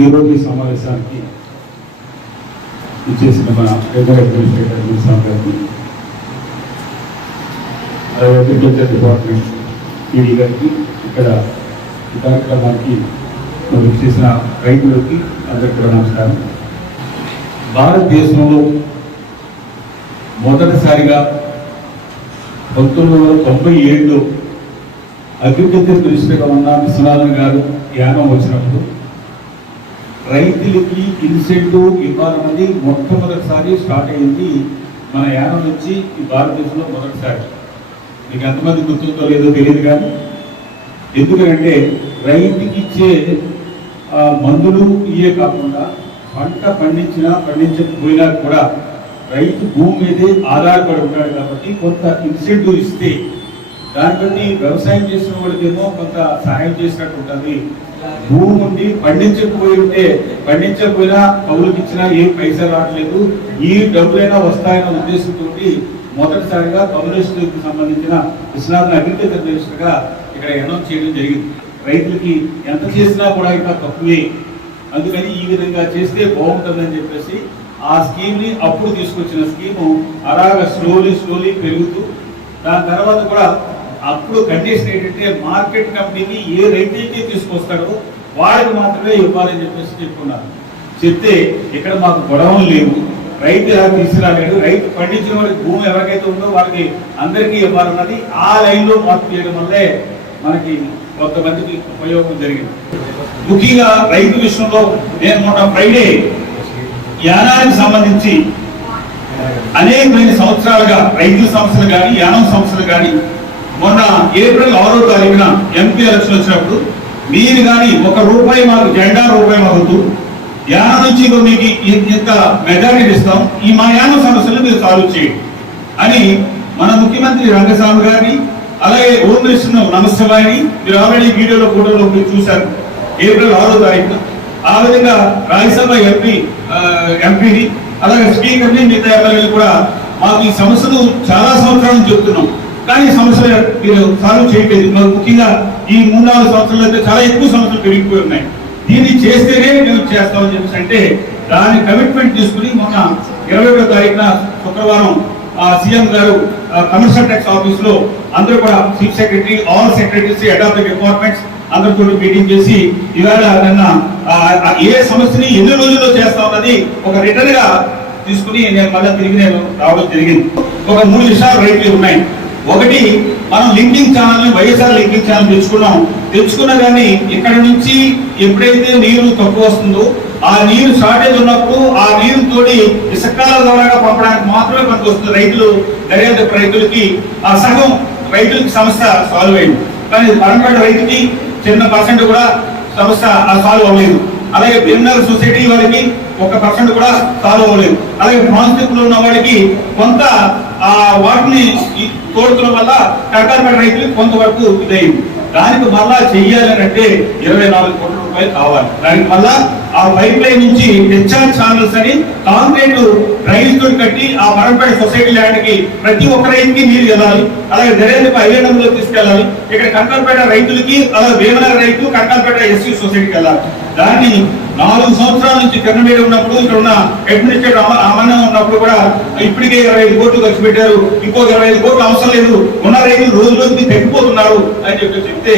ఈరోజు సమావేశానికి ఇచ్చేసిన మన రెగ్యులర్ అడ్మినిస్ట్రేటర్ నిజాం గారికి అగ్రికల్చర్ డిపార్ట్మెంట్ ఈడీ గారికి ఇక్కడ ఈ కార్యక్రమానికి మరి చేసిన రైతులకి అందరికీ కూడా నమస్కారం. భారతదేశంలో మొదటిసారిగా పంతొమ్మిది వందల తొంభై ఏడులో అగ్రికల్చర్ మినిస్టర్గా ఉన్న విశ్వనాథన్ గారు యానం వచ్చినప్పుడు రైతులకి ఇన్సెంటివ్ ఇవ్వాలన్నది మొట్టమొదటిసారి స్టార్ట్ అయింది మన యానం నుంచి ఈ భారతదేశంలో మొదటిసారి. మీకు ఎంతమంది గుర్తుందో లేదో తెలియదు కానీ ఎందుకంటే రైతుకి ఇచ్చే మందులు ఇవే కాకుండా పంట పండించినా పండించకపోయినా కూడా రైతు భూమి మీదే ఆధారపడి ఉంటాడు కాబట్టి కొంత ఇన్సెంటివ్ ఇస్తే దాన్ని వ్యవసాయం చేసిన వాళ్ళకేమో కొంత సహాయం చేసినట్టు ఉంటుంది. భూమి ఉండి పండించకపోయి ఉంటే పండించకపోయినా కౌలుకి ఇచ్చినా ఏం పైసలు రావట్లేదు. ఈ డబ్బులైనా వస్తాయన్న ఉద్దేశంతో మొదటిసారిగా కమ్యూనిస్టులకు సంబంధించిన విశ్వనాథన్ అగ్రికల్చర్ మినిస్టర్గా ఇక్కడ అనౌన్స్ చేయడం జరిగింది. రైతులకి ఎంత చేసినా కూడా ఇంకా తక్కువే. అందుకని ఈ విధంగా చేస్తే బాగుంటుందని చెప్పేసి ఆ స్కీమ్ని అప్పుడు తీసుకొచ్చిన స్కీము అలాగా స్లోలీ స్లోలీ పెరుగుతూ దాని తర్వాత కూడా అప్పుడు కండిషన్ ఏంటంటే మార్కెట్ కంపెనీకి ఏ రైతులకి తీసుకొస్తాడో వాళ్ళకి మాత్రమే ఇవ్వాలని చెప్పేసి చెప్పుకున్నారు. చెప్తే ఇక్కడ మాకు గొడవలు లేవు. రైతు ఎలా తీసుకురాలేడు రైతు పండించిన వారికి భూమి ఎవరికైతే ఉందో వాళ్ళకి అందరికీ ఇవ్వాలన్నది ఆ లైన్లో మార్పు చేయడం వల్లే మనకి కొంతమందికి ఉపయోగం జరిగింది. ముఖ్యంగా రైతు విషయంలో నేను మొన్న ఫ్రైడే యానానికి సంబంధించి అనేకమైన సంవత్సరాలుగా రైతు సంస్థలు కానీ యానం సంస్థలు కానీ మొన్న ఏప్రిల్ ఆరో తారీఖున ఎంపీ ఎలక్షన్ వచ్చినప్పుడు మీరు కానీ ఒక రూపాయి మాకు జెండా రూపాయి మాకుతూ యాన నుంచి మీకు ఇంత మెజారిటీ ఇస్తాం. ఈ మా యాన సమస్యలు మీరు సాల్వ్ చేయండి. అని మన ముఖ్యమంత్రి రంగస్వామి గారిని అలాగే హోమ్ మినిస్టర్ నమస్తవాయిని మీరు ఆల్రెడీ వీడియోలో ఫోటోలో మీరు చూశారు. ఏప్రిల్ ఆరో తారీఖున. ఆ విధంగా రాజ్యసభ ఎంపీ ఎంపీని అలాగే స్పీకర్ని మిగతా ఎమ్మెల్యేలు కూడా మాకు ఈ సమస్యలు చాలా సంవత్సరాలు చెప్తున్నాం. కానీ సమస్యలు మీరు సాల్వ్ చేయలేదు ముఖ్యంగా ఈ మూడు నాలుగు సంవత్సరాలు అయితే చాలా ఎక్కువ సమస్యలు పెరిగిపోయి ఉన్నాయి. దీన్ని చేస్తేనే మేము చేస్తామని చెప్పేసి అంటే దాని కమిట్మెంట్ తీసుకుని మొన్న ఇరవై ఒకటో తారీఖున శుక్రవారం ఆ సీఎం గారు కమర్షియల్ ట్యాక్స్ ఆఫీస్లో అందరూ కూడా chief secretary all secretaries head of the departments అందరితో మీటింగ్ చేసి ఇవాళ నిన్న ఏ సమస్యని ఎన్ని రోజుల్లో చేస్తామన్నది ఒక రిటర్న్గా తీసుకుని నేను మళ్ళీ తిరిగి నేను రావడం జరిగింది. ఒక మూడు విషయాలు రైతులు ఉన్నాయి. ఒకటి మనం లింకింగ్ ఛానల్ని వైఎస్ఆర్ లింకింగ్ ఛానల్ తెచ్చుకున్నాం. తెచ్చుకున్న కానీ ఇక్కడ నుంచి ఎప్పుడైతే నీరు తక్కువ వస్తుందో ఆ నీరు షార్టేజ్ ఉన్నప్పుడు ఆ నీరు తోడి ఇసుకాల ద్వారా పంపడానికి మాత్రమే మనకు వస్తుంది రైతులు దర్యాప్తు రైతులకి. ఆ సగం రైతులకి సమస్య సాల్వ్ అయింది. కానీ పరంపర రైతుకి చిన్న పర్సెంట్ కూడా సమస్య సాల్వ్ అవ్వలేదు. అలాగే బిల్నర్ సొసైటీ వాళ్ళకి ఒక పర్సెంట్ కూడా సాల్వ్ అవ్వలేదు. అలాగే ప్రాన్స్టిప్లో ఉన్న వాడికి కొంత ఆ వాటిని ఈ వల్ల కర్కారపేట రైతులకు కొంతవరకు ఇదైంది దానికి మళ్ళా చెయ్యాలంటే అంటే ఇరవై నాలుగు కోట్ల రూపాయలు కావాలి. దానికి మళ్ళా ఆ పైప్ లైన్ నుంచి హెచ్ఆర్ ఛానల్స్ అని కాంక్రీట్ రైల్స్ కట్టి ఆ పరంపేట సొసైటీ ల్యాండ్కి ప్రతి ఒక్క రైతుకి నీరు వెళ్ళాలి. అలాగే దరేంద్ర ఐఎన్ఎం తీసుకెళ్ళాలి. ఇక్కడ కంకాలపేట రైతులకి అలాగే వేమనగర్ రైతు కంకాలపేట ఎస్సీ సొసైటీకి వెళ్ళాలి. దాన్ని నాలుగు సంవత్సరాల నుంచి కిరణ్ ఉన్నప్పుడు ఇక్కడ ఉన్న అడ్మినిస్ట్రేటర్ అమనం ఉన్నప్పుడు కూడా ఇప్పటికే ఇరవై ఐదు కోట్లు ఖర్చు పెట్టారు. ఇంకో ఇరవై ఐదు కోట్లు అవసరం లేదు. ఉన్న రైతులు రోజు రోజుకి తగ్గిపోతున్నారు అని చెప్పి చెప్తే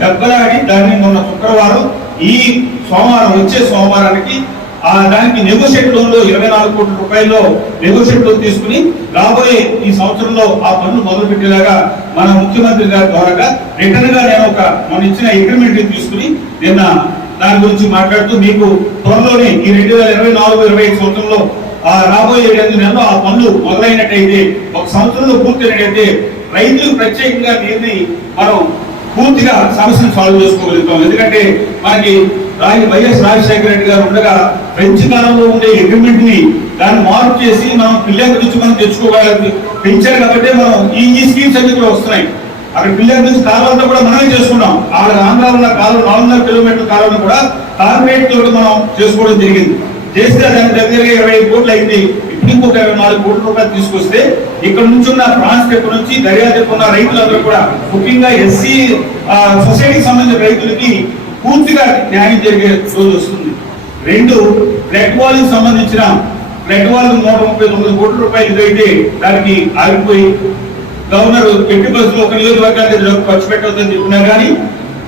దెబ్బలాడి దాన్ని మొన్న శుక్రవారం ఈ సోమవారం వచ్చే సోమవారానికి ఆ దానికి నెగోషియేట్ లోన్లో ఇరవై నాలుగు కోట్ల రూపాయల్లో నెగోషియేట్ లోన్ తీసుకుని రాబోయే ఈ సంవత్సరంలో ఆ పనులు మొదలు పెట్టేలాగా మన ముఖ్యమంత్రి గారి ద్వారా రిటర్న్గా నేను ఒక మనం ఇచ్చిన అగ్రిమెంట్ తీసుకుని నిన్న దాని గురించి మాట్లాడుతూ మీకు త్వరలోనే ఈ రెండు వేల ఇరవై నాలుగు ఇరవై ఐదు సంవత్సరంలో ఆ రాబోయే ఏడు నెలలో ఆ పనులు మొదలైనట్టయితే ఒక సంవత్సరంలో పూర్తయినట్టయితే రైతులకు ప్రత్యేకంగా దీన్ని మనం పూర్తిగా సమస్యను సాల్వ్ చేసుకోగలుగుతాం. ఎందుకంటే మనకి రాజు వైఎస్ రాజశేఖర రెడ్డి గారు ఉండగా ఫ్రెంచ్ కాలంలో ఉండే అగ్రిమెంట్ని దాన్ని మార్పు చేసి మనం పిల్లల నుంచి మనం తెచ్చుకోగలిగి పెంచారు కాబట్టి మనం ఈ ఈ స్కీమ్స్ అన్ని కూడా వస్తున్నాయి. అక్కడ పిల్లలు నుంచి కూడా మనమే చేసుకున్నాం. ఆడ ఆంధ్రాలో ఉన్న కాలువ నాలుగున్నర కిలోమీటర్ల కాలువను కూడా కాంక్రీట్ తోటి మనం చేసుకోవడం జరిగింది. చేస్తే దాని దగ్గరగా ఇరవై కోట్లు అయింది. ఇప్పుడు ఇంకొక ఇరవై నాలుగు కోట్ల రూపాయలు తీసుకొస్తే ఇక్కడ నుంచి ఉన్న ఫ్రాన్స్ దగ్గర నుంచి దర్యాప్తు ఉన్న రైతులందరూ కూడా ముఖ్యంగా ఎస్సీ సొసైటీకి సంబంధించిన రైతులకి పూర్తిగా న్యాయం జరిగే రోజు వస్తుంది. రెండు ఫ్లడ్ వాల్కి సంబంధించిన ఫ్లడ్ వాల్ నూట ముప్పై తొమ్మిది కోట్ల రూపాయలు ఇదైతే దానికి ఆగిపోయి గవర్నర్ ఎట్టి బస్సులు ఒక నియోజకవర్గానికి ఖర్చు పెట్టవద్దని చెప్పినా కానీ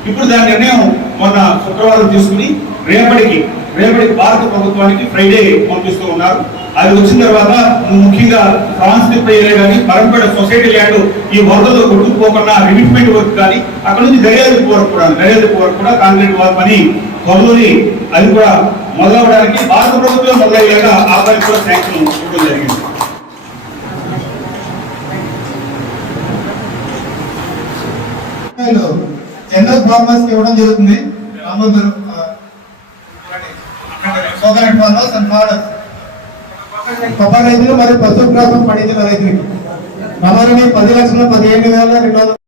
ఇప్పుడు దాని నిర్ణయం మొన్న శుక్రవారం తీసుకుని రేపటికి రేపటికి భారత ప్రభుత్వానికి ఫ్రైడే పంపిస్తూ ఉన్నారు. అది వచ్చిన తర్వాత ముఖ్యంగా ఫ్రాన్స్ ఏరియా కానీ పరంపేట సొసైటీ ల్యాండ్ ఈ వరదలో కొట్టుకుపోకుండా రిమిట్మెంట్ వర్క్ కానీ అక్కడ నుంచి దర్యాప్తు వరకు కూడా దర్యాప్తు వరకు కూడా కాంక్రీట్ వర్క్ పని త్వరలోని అది కూడా మొదలవడానికి భారత ప్రభుత్వం మొదలయ్యేలా ఆ పని కూడా శాంక్షన్ ఇవ్వడం జరిగింది. జనరల్ ఫార్మర్స్ ఇవ్వడం జరుగుతుంది. రామోదర్ కోకోనట్ ఫార్మర్స్ అండ్ ఫార్మర్స్ కొబ్బరి రైతులు మరియు పశుగ్రాసం పండించిన రైతులు. నమోదని పది లక్షల పదిహేను వేల రెండు వందల